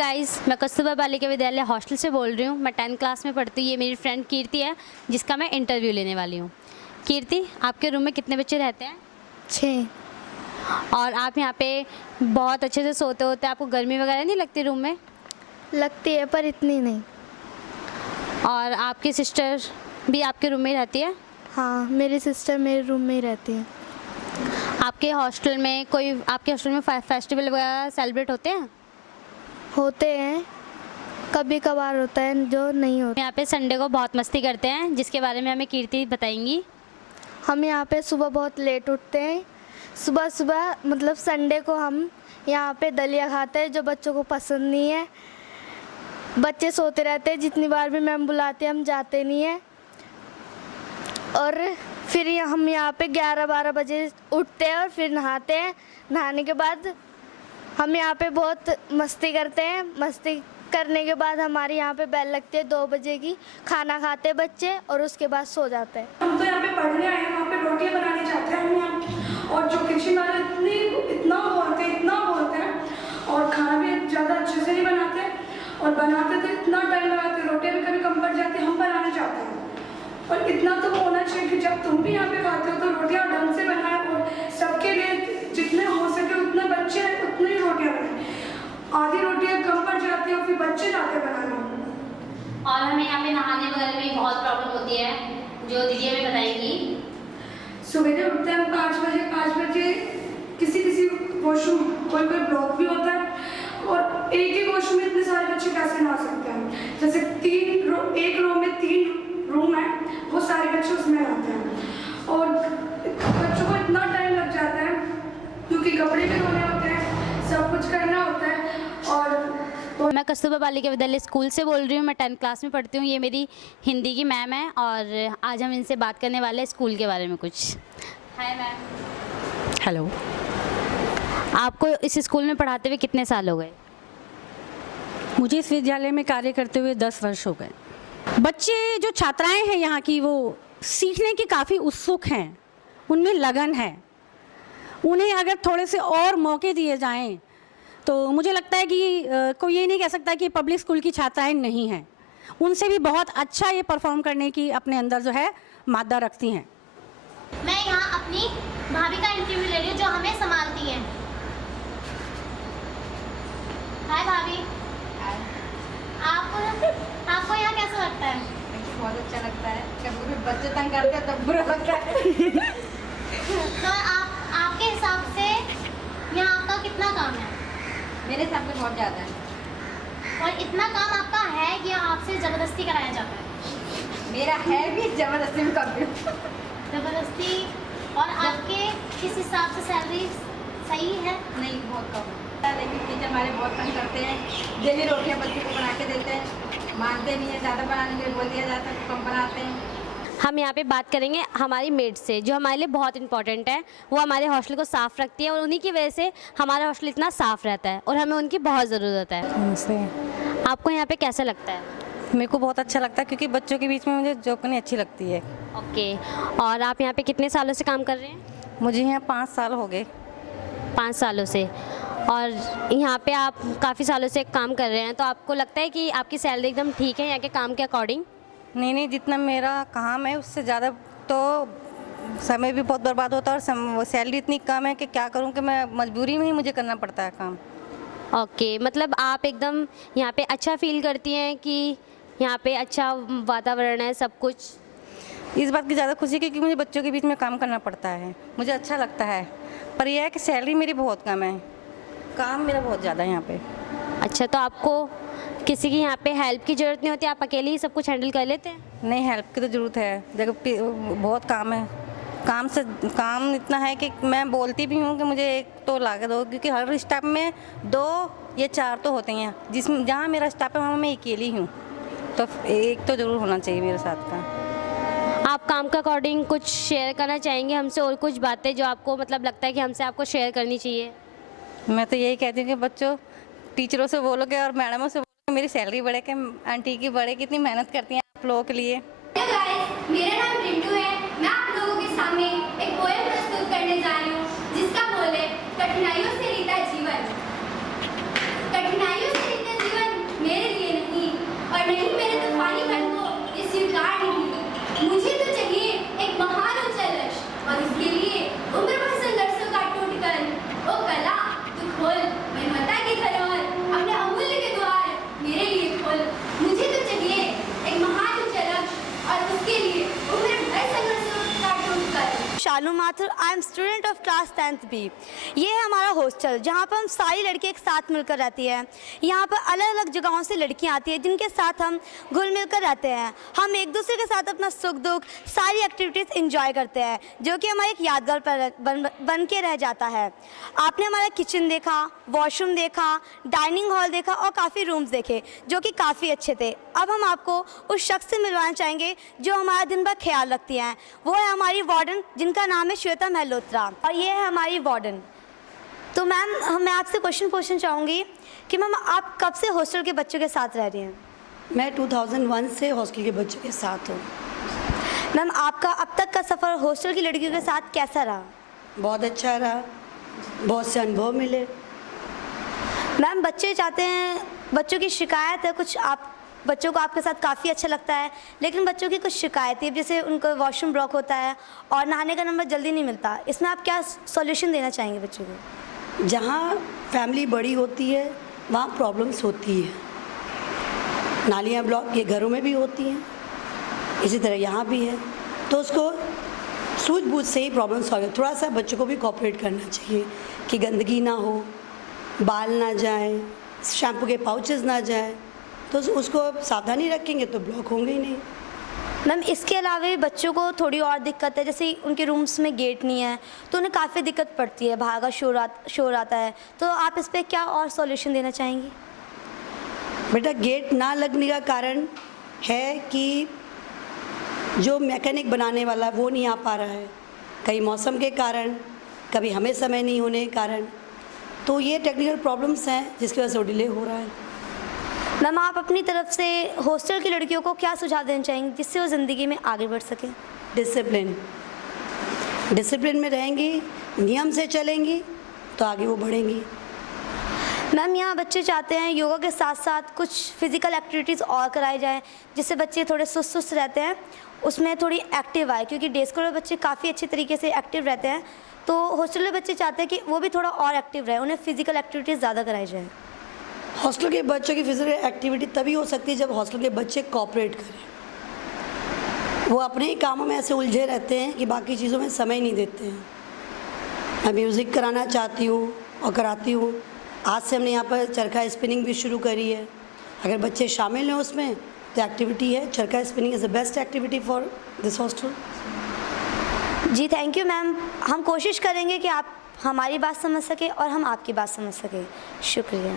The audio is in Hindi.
गाइस, मैं कस्तूरबा बालिका विद्यालय हॉस्टल से बोल रही हूँ। मैं 10th क्लास में पढ़ती हूँ। ये मेरी फ्रेंड कीर्ति है, जिसका मैं इंटरव्यू लेने वाली हूँ। कीर्ति, आपके रूम में कितने बच्चे रहते हैं? 6। और आप यहाँ पे बहुत अच्छे से सोते होते हैं, आपको गर्मी वगैरह नहीं लगती रूम में? लगती है पर इतनी नहीं। और आपकी सिस्टर भी आपके रूम में ही रहती है? हाँ, मेरी सिस्टर मेरे रूम में ही रहती है। आपके हॉस्टल में फेस्टिवल वगैरह सेलिब्रेट होते हैं? होते हैं, कभी कभार होता है जो नहीं होता। यहाँ पे संडे को बहुत मस्ती करते हैं, जिसके बारे में हमें कीर्ति बताएंगी। हम यहाँ पे सुबह बहुत लेट उठते हैं। सुबह सुबह मतलब संडे को हम यहाँ पे दलिया खाते हैं, जो बच्चों को पसंद नहीं है। बच्चे सोते रहते हैं, जितनी बार भी मैम बुलाते हैं हम जाते नहीं हैं। और फिर हम यहाँ पे 11-12 बजे उठते हैं और फिर नहाते हैं। नहाने के बाद हम यहाँ पे बहुत मस्ती करते हैं। मस्ती करने के बाद हमारी यहाँ पे बेल लगती है 2 बजे की। खाना खाते हैं बच्चे और उसके बाद सो जाते हैं। हम तो यहाँ पे पढ़ने आए हैं, वहाँ पे रोटियाँ बनाने जाते हैं हम यहाँ। और जो किचन वाले इतना बोलते हैं और खाना भी ज़्यादा अच्छे से नहीं बनाते। और बनाते तो इतना टाइम लगाते हैं, रोटियाँ भी कभी कम पड़ जाती है, हम बनाने जाते हैं। और इतना तो होना चाहिए कि जब तुम भी यहाँ पे खाते हो तो रोटियाँ ढंग से बनाए और सबके लिए जितने हो सके उतने बच्चे उतनी ही रोटियाँ बनाए। आधी रोटियाँ कम पड़ जाती है और फिर बच्चे जाते हैं बनाने। और हमें यहाँ पे नहाने वगैरह में बहुत प्रॉब्लम होती है, जो दीदी हमें बताएंगी। सवेरे उठते हैं हम 5 बजे। किसी वॉशरूम कोई ब्लॉक भी होता है और एक ही वॉशरूम में इतने सारे बच्चे कैसे नहा सकते हैं? जैसे एक रो में 3 रूम है, वो सारे बच्चे उसमें नहाते हैं। और बच्चों को इतना टाइम लग जाता है क्योंकि कपड़े भी धोने होते हैं, सब कुछ करना होता है। और मैं कस्तूरबा बालिका विद्यालय स्कूल से बोल रही हूँ। मैं 10th क्लास में पढ़ती हूँ। ये मेरी हिंदी की मैम है और आज हम इनसे बात करने वाले हैं स्कूल के बारे में कुछ। Hi ma'am. हेलो। आपको इस स्कूल में पढ़ाते हुए कितने साल हो गए? मुझे इस विद्यालय में कार्य करते हुए 10 वर्ष हो गए। बच्चे जो छात्राएं हैं यहाँ की, वो सीखने की काफ़ी उत्सुक हैं, उनमें लगन है। उन्हें अगर थोड़े से और मौके दिए जाएं तो मुझे लगता है कि कोई ये नहीं कह सकता कि पब्लिक स्कूल की छात्राएं नहीं हैं। उनसे भी बहुत अच्छा ये परफॉर्म करने की अपने अंदर जो है मादा रखती हैं। मैं यहाँ अपनी भाभी का इंटरव्यू ले रही हूँ जो हमें संभालती हैं। हाय भाभी। आपको यहाँ कैसा लगता है? बहुत अच्छा लगता है। कभी बच्चे तंग करते हैं तब बुरा लगता है। तो आपके हिसाब से यहाँ आपका कितना काम है? मेरे हिसाब से बहुत ज़्यादा है। और इतना काम आपका है या आपसे ज़बरदस्ती कराया जाता है? मेरा है भी, ज़बरदस्ती भी करती हूँ। ज़बरदस्ती। और आपके किस हिसाब से सैलरी सही है? नहीं, बहुत कम है। लेकिन टीचर हमारे बहुत तंग करते हैं। डेली रोटियाँ बच्चों को बना के देते हैं, मानते नहीं है। ज़्यादा बनाने के लिए बोल दिया जाता है तो कम बनाते हैं। हम यहाँ पे बात करेंगे हमारी मेड से, जो हमारे लिए बहुत इंपॉर्टेंट है। वो हमारे हॉस्टल को साफ़ रखती है और उन्हीं की वजह से हमारा हॉस्टल इतना साफ़ रहता है और हमें उनकी बहुत ज़रूरत है। नमस्ते। आपको यहाँ पे कैसा लगता है? मेरे को बहुत अच्छा लगता है क्योंकि बच्चों के बीच में मुझे जॉब करनी अच्छी लगती है। ओके। और आप यहाँ पे कितने सालों से काम कर रहे हैं? मुझे यहाँ 5 साल हो गए। 5 सालों से। और यहाँ पे आप काफ़ी सालों से काम कर रहे हैं, तो आपको लगता है कि आपकी सैलरी एकदम ठीक है यहाँ के काम के अकॉर्डिंग? नहीं, जितना मेरा काम है उससे ज़्यादा तो समय भी बहुत बर्बाद होता है और सैलरी इतनी कम है कि क्या करूँ कि मैं मजबूरी में ही मुझे करना पड़ता है काम। ओके, मतलब आप एकदम यहाँ पे अच्छा फील करती हैं कि यहाँ पे अच्छा वातावरण है, सब कुछ? इस बात की ज़्यादा खुशी है क्योंकि मुझे बच्चों के बीच में काम करना पड़ता है, मुझे अच्छा लगता है। पर यह है कि सैलरी मेरी बहुत कम है, काम मेरा बहुत ज़्यादा है यहाँ पे। अच्छा, तो आपको किसी की यहाँ पे हेल्प की ज़रूरत नहीं होती, आप अकेले ही सब कुछ हैंडल कर लेते हैं? नहीं, हेल्प की तो ज़रूरत है। देखो बहुत काम है, काम इतना है कि मैं बोलती भी हूँ कि मुझे एक तो ला के दो, क्योंकि हर स्टाफ में 2 या 4 तो होते हैं। जहाँ मेरा स्टाफ है वहाँ मैं अकेली हूँ, तो एक तो ज़रूर होना चाहिए मेरे साथ का। आप काम के अकॉर्डिंग कुछ शेयर करना चाहेंगे हमसे, और कुछ बातें जो आपको मतलब लगता है कि हमसे आपको शेयर करनी चाहिए? मैं तो यही कहती हूँ कि बच्चों, टीचरों से बोलोगे और मैडमों से बोलोगे मेरी सैलरी बढ़े कि आंटी की बढ़े, कितनी मेहनत करती हैं आप लोगों के लिए। हेलो गाइस, मेरा नाम रिंटू है। मैं आप लोगों के सामने एक पोएम प्रस्तुत करने जा रही हूँ, जिसका बोल है कठिनाइयों से रीता जीवन। कठिनाइयों से रीता जीवन Shalu Mathur, I am student of class 10th B। ये है हमारा हॉस्टल जहाँ पर हम सारी लड़कियाँ एक साथ मिलकर रहती है। यहाँ पर अलग अलग जगहों से लड़कियाँ आती हैं जिनके साथ हम घुल मिल कर रहते हैं। हम एक दूसरे के साथ अपना सुख दुख सारी एक्टिविटीज़ इंजॉय करते हैं, जो कि हमारे एक यादगार पर बन के रह जाता है। आपने हमारा किचन देखा, वॉशरूम देखा, डाइनिंग हॉल देखा और काफ़ी रूम्स देखे जो कि काफ़ी अच्छे थे। अब हम आपको उस शख्स से मिलवाना चाहेंगे जो हमारा दिन भर ख्याल रखती हैं। वो है हमारी वार्डन जिनका नाम है श्वेता मल्होत्रा, और ये है हमारी वार्डन। तो मैम, मैं आपसे क्वेश्चन पूछना चाहूँगी कि मैम आप कब से हॉस्टल के बच्चों के साथ रह रही हैं? मैं 2001 से हॉस्टल के बच्चों के साथ हूँ। मैम, आपका अब तक का सफ़र हॉस्टल की लड़कियों के साथ कैसा रहा? बहुत अच्छा रहा, बहुत से अनुभव मिले। मैम, बच्चे चाहते हैं, बच्चों की शिकायत है कुछ, आप बच्चों को आपके साथ काफ़ी अच्छा लगता है, लेकिन बच्चों की कुछ शिकायतें हैं, जैसे उनको वॉशरूम ब्लॉक होता है और नहाने का नंबर जल्दी नहीं मिलता। इसमें आप क्या सॉल्यूशन देना चाहेंगे बच्चों को? जहाँ फैमिली बड़ी होती है वहाँ प्रॉब्लम्स होती है। नालियाँ ब्लॉक ये घरों में भी होती हैं, इसी तरह यहाँ भी है। तो उसको सूझबूझ से ही प्रॉब्लम सॉल्व है। थोड़ा सा बच्चों को भी कोऑपरेट करना चाहिए कि गंदगी ना हो, बाल ना जाए, शैम्पू के पाउचेस ना जाए, तो उसको सावधानी रखेंगे तो ब्लॉक होंगे ही नहीं। मैम, इसके अलावा बच्चों को थोड़ी और दिक्कत है, जैसे उनके रूम्स में गेट नहीं है तो उन्हें काफ़ी दिक्कत पड़ती है, बाहर का शोर आता है। तो आप इस पर क्या और सॉल्यूशन देना चाहेंगी? बेटा, गेट ना लगने का कारण है कि जो मैकेनिक बनाने वाला वो नहीं आ पा रहा है, कहीं मौसम के कारण, कभी हमें समय नहीं होने के कारण। तो ये टेक्निकल प्रॉब्लम्स हैं जिसकी वजह से वो डिले हो रहा है। मैम, आप अपनी तरफ से हॉस्टल की लड़कियों को क्या सुझाव देना चाहेंगे जिससे वो ज़िंदगी में आगे बढ़ सकें? डिसिप्लिन में रहेंगी, नियम से चलेंगी तो आगे वो बढ़ेंगी। मैम, यहाँ बच्चे चाहते हैं योगा के साथ साथ कुछ फिज़िकल एक्टिविटीज़ और कराई जाए जिससे बच्चे थोड़े सुस्त रहते हैं, उसमें थोड़ी एक्टिव आए, क्योंकि डे स्कूल में बच्चे काफ़ी अच्छे तरीके से एक्टिव रहते हैं। तो हॉस्टल में बच्चे चाहते हैं कि वो भी थोड़ा और एक्टिव रहे, उन्हें फिज़िकल एक्टिविटीज़ ज़्यादा कराई जाए। हॉस्टल के बच्चों की फिजिकल एक्टिविटी तभी हो सकती है जब हॉस्टल के बच्चे कोऑपरेट करें। वो अपने ही कामों में ऐसे उलझे रहते हैं कि बाकी चीज़ों में समय नहीं देते हैं। मैं म्यूज़िक कराना चाहती हूँ और कराती हूँ। आज से हमने यहाँ पर चरखा स्पिनिंग भी शुरू करी है। अगर बच्चे शामिल हैं उसमें तो एक्टिविटी है, चरखा spinning is the best activity for this hostel. जी, थैंक यू मैम। हम कोशिश करेंगे कि आप हमारी बात समझ सकें और हम आपकी बात समझ सकें। शुक्रिया।